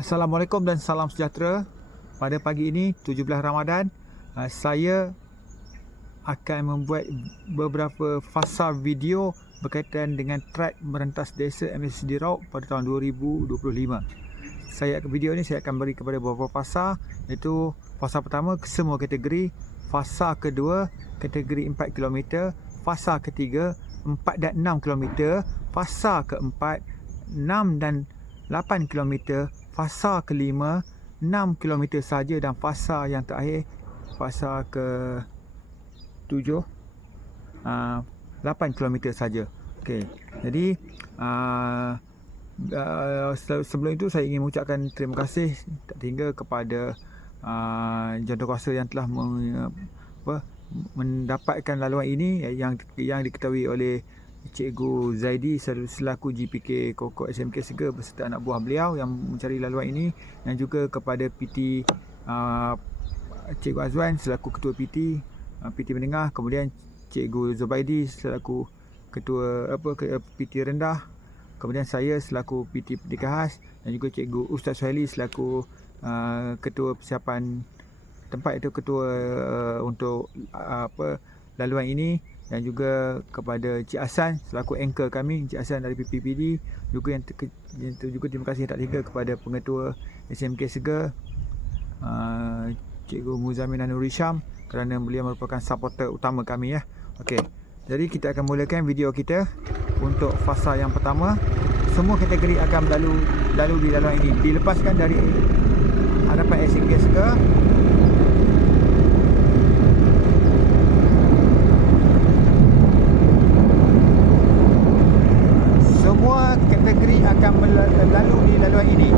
Assalamualaikum dan salam sejahtera. Pada pagi ini 17 Ramadan, saya akan membuat beberapa fasa video berkaitan dengan trek merentas desa MSD Raub pada tahun 2025. Video ini saya akan beri kepada beberapa fasa, iaitu fasa pertama semua kategori, fasa kedua kategori 4 km, fasa ketiga 4 dan 6 km, fasa keempat 6 dan 8 km, fasa kelima 6 km saja, dan fasa yang terakhir fasa ke 7 8 km saja. Okey. Jadi sebelum itu saya ingin mengucapkan terima kasih tak terhingga kepada jawatankuasa yang telah mendapatkan laluan ini yang diketahui oleh Cikgu Zaidi selaku GPK Kokok SMK Sega beserta anak buah beliau yang mencari laluan ini, dan juga kepada PT Cikgu Azwan selaku ketua PT menengah, kemudian Cikgu Zubaidi selaku ketua PT rendah, kemudian saya selaku PT Pendidikan Khas, dan juga Cikgu Ustaz Suhaili selaku ketua persiapan tempat, itu ketua untuk laluan ini, dan juga kepada Cik Hasan selaku anchor kami, Cik Hasan dari PPPD, juga yang juga terima kasih tak terhingga kepada pengetua SMK Sega Cikgu Muzamin Anuri Syam, kerana beliau merupakan supporter utama kami ya. Okey. Jadi kita akan mulakan video kita. Untuk fasa yang pertama, semua kategori akan lalu di laluan ini, dilepaskan dari hadapan SMK Sega. Semua kategori akan lalu di laluan ini.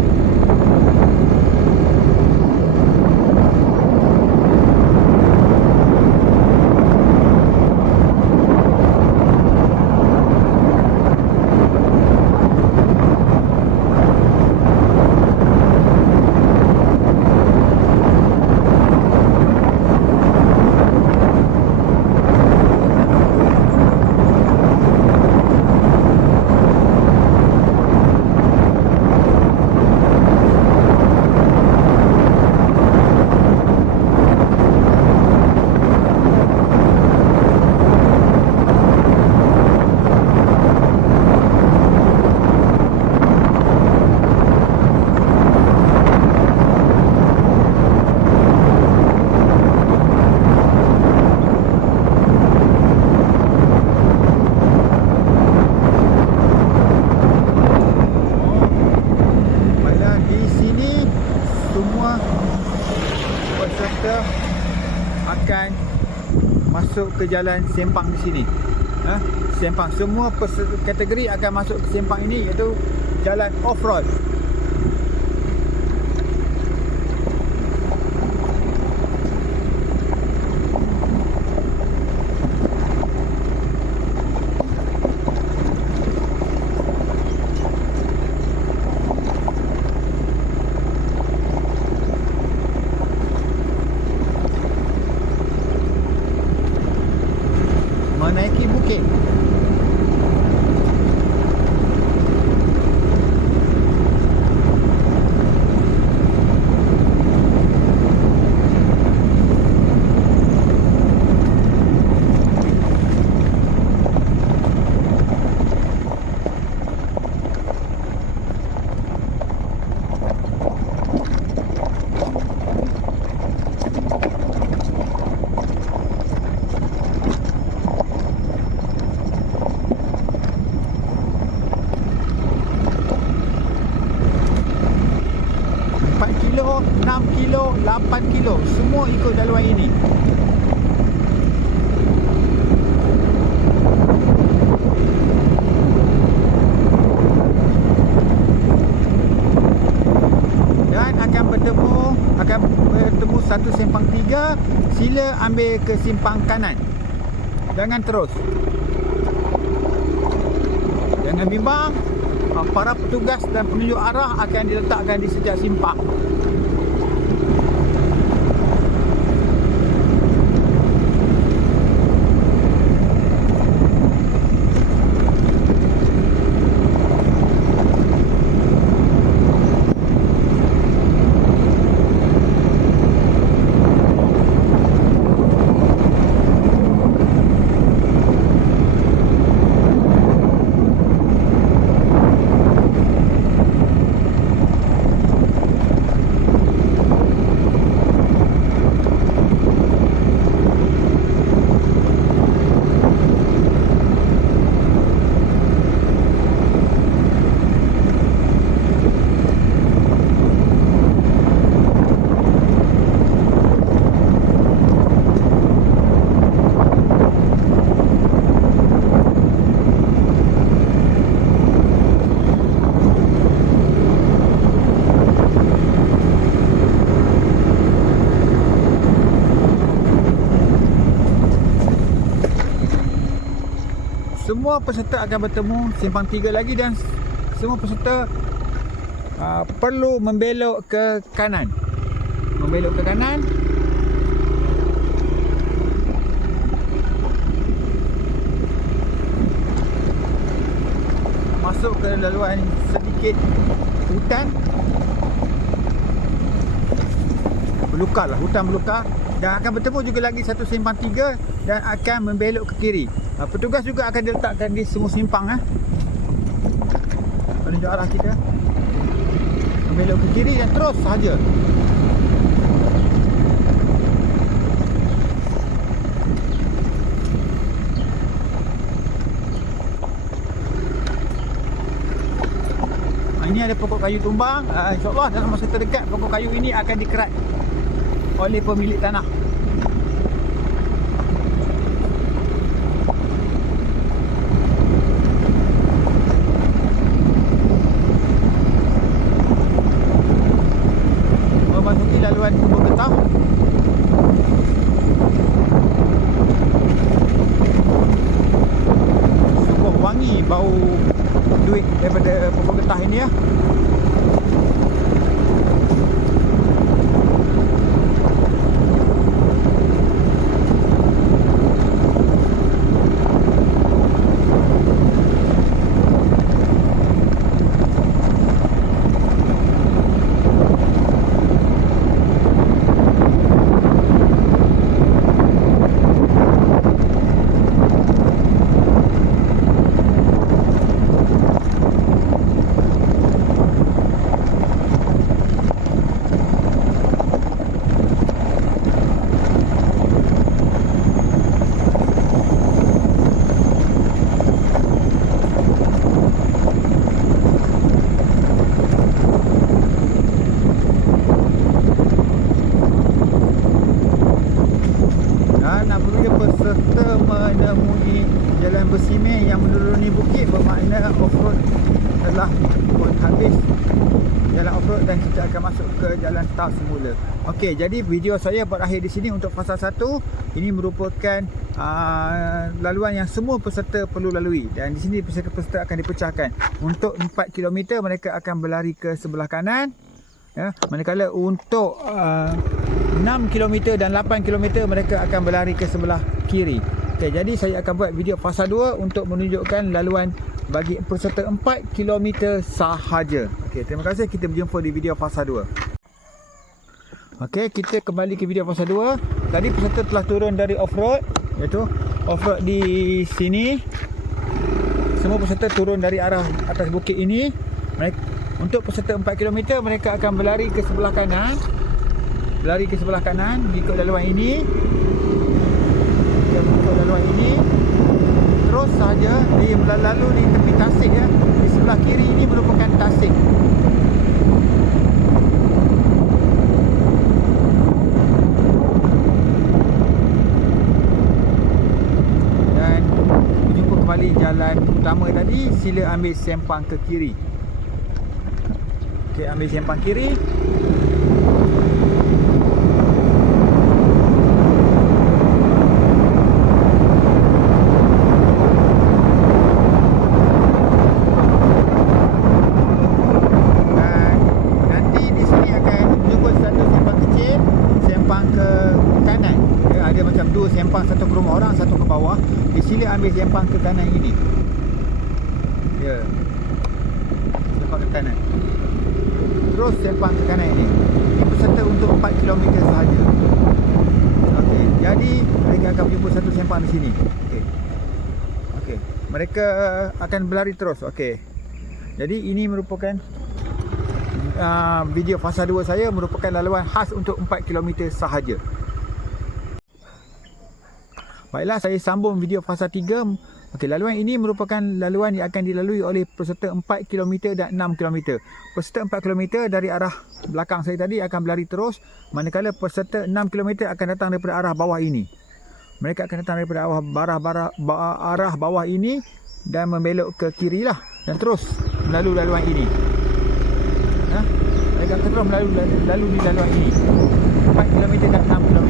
Akan masuk ke jalan sempang di sini. Sempang, semua kategori akan masuk ke sempang ini, iaitu jalan off-road. Menaiki bukit. Kilo, 6 kilo, 8 kilo, semua ikut laluan ini. Dan akan bertemu satu simpang 3, sila ambil ke simpang kanan. Jangan terus. Jangan bimbang. Para petugas dan penunjuk arah akan diletakkan di setiap simpang. semua peserta akan bertemu simpang 3 lagi dan semua peserta perlu membelok ke kanan. Membelok ke kanan. Masuk ke laluan sedikit hutan. Belukar lah, hutan belukar. Dan akan bertemu juga lagi satu simpang 3 dan akan membelok ke kiri. Petugas juga akan diletakkan di semua simpang. Penunjuk arah kita. Membelok ke kiri dan terus sahaja. Ini ada pokok kayu tumbang. InsyaAllah dalam masa terdekat pokok kayu ini akan dikerat oleh pemilik tanah. Memasuki laluan Kebun Getah. Sungguh wangi bau duit daripada pokok getah ini ya. Peserta menemui jalan bersimeh yang menuruni bukit bermakna off-road telah pun habis jalan off-road dan kita akan masuk ke jalan tar semula. Okey, jadi video saya berakhir di sini untuk fasa 1. Ini merupakan laluan yang semua peserta perlu lalui dan di sini peserta-peserta akan dipecahkan. Untuk 4 km mereka akan berlari ke sebelah kanan. Ya, manakala untuk 6 km dan 8 km mereka akan berlari ke sebelah kiri. Okay, jadi saya akan buat video fasa 2 untuk menunjukkan laluan bagi peserta 4 km sahaja. Okay, terima kasih. Kita berjumpa di video fasa 2. Okey, kita kembali ke video fasa 2. Tadi peserta telah turun dari off-road, iaitu off-road di sini. Semua peserta turun dari arah atas bukit ini. Untuk peserta 4 km mereka akan berlari ke sebelah kanan. Berlari ke sebelah kanan mengikut laluan ini. Mengikut laluan ini. Terus saja dia lalu di tepi tasik ya. Di sebelah kiri ini merupakan tasik. Dan berjumpa kembali jalan utama tadi, sila ambil sempang ke kiri. Okey, ambil sempang kiri. Dan nanti di sini akan jumpa satu sempang kecil, sempang ke kanan. Ada macam dua sempang, satu ke rumah orang, satu ke bawah. Sila ambil sempang ke kanan ini. Ya. Sempang ke kanan. Terus sempang ke kanan ini. Ini peserta untuk 4 km sahaja. Okey, jadi mereka akan berjumpa satu sempang di sini. Okey. Okey, mereka akan berlari terus. Okey. Jadi ini merupakan video fasa 2 saya, merupakan laluan khas untuk 4 km sahaja. Baiklah, saya sambung video fasa 3. Okey, laluan ini merupakan laluan yang akan dilalui oleh peserta 4 km dan 6 km. Peserta 4 km dari arah belakang saya tadi akan berlari terus, manakala peserta 6 km akan datang daripada arah bawah ini. Mereka akan datang daripada arah bawah ini dan membelok ke kiri lah dan terus melalui laluan ini. Mereka akan terus melalui di laluan ini. 4 km dan 6 km.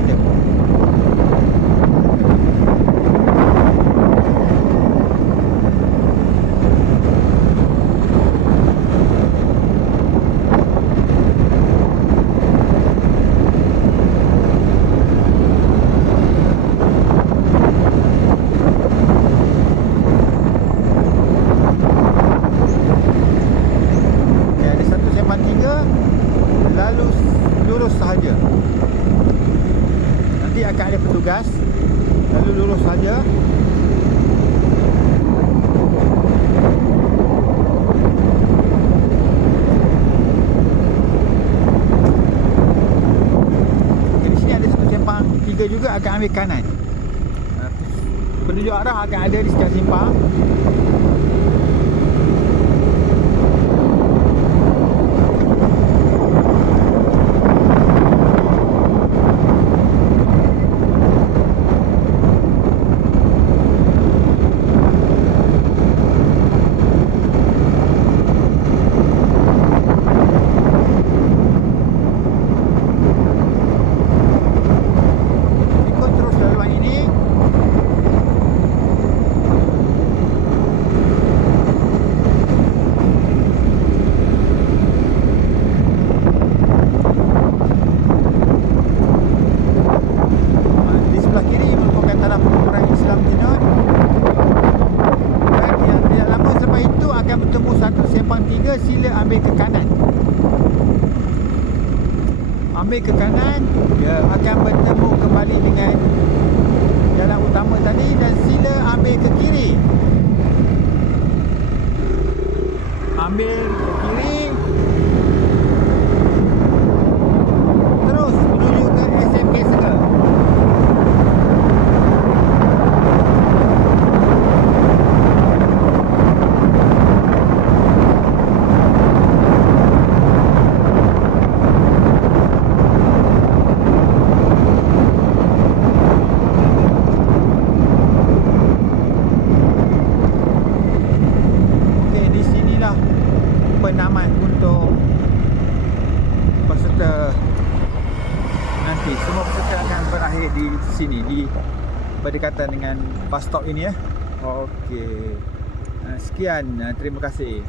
lalu lurus sahaja. Nanti akan ada petugas, lalu lurus sahaja. Okay, di sini ada satu simpang 3 juga akan ambil kanan. Penunjuk arah akan ada di setiap simpang. Sila ambil ke kanan. Ambil ke kanan, dia akan bertemu kembali dengan jalan utama tadi, dan sila ambil ke kiri. Ambil ke kiri, terus menuju ke SMK Segar. Penaman untuk peserta nanti. Semua peserta akan berakhir di sini, di berdekatan dengan bus stop ini ya. Okey. Sekian, terima kasih.